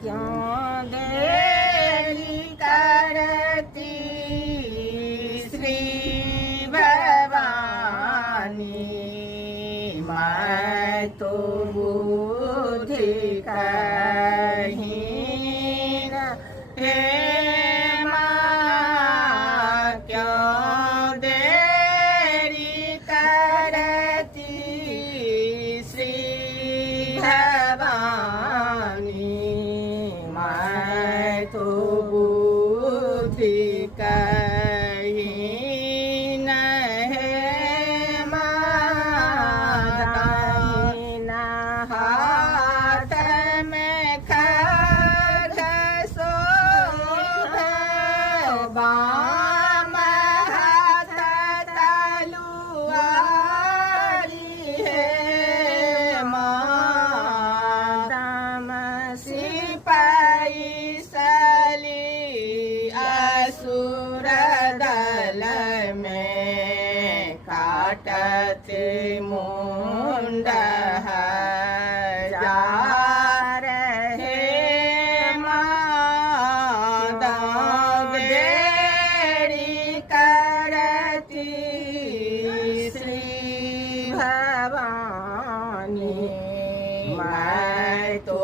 क्यों देरी करती श्री भवानी। मैं तो बुद्धि कहीन हे माँ, क्यों देरी करती श्री भवानी। मैं तो बुद्धि कहीन हे माँ। हाथ में खड्ग शोभे, बाम हाथ तलवारी है माँ। दाम सिपाही सली असुर दल में, काटते मुंड हजार हे माँ। दाम देरी करती श्री भवानी। मैं तो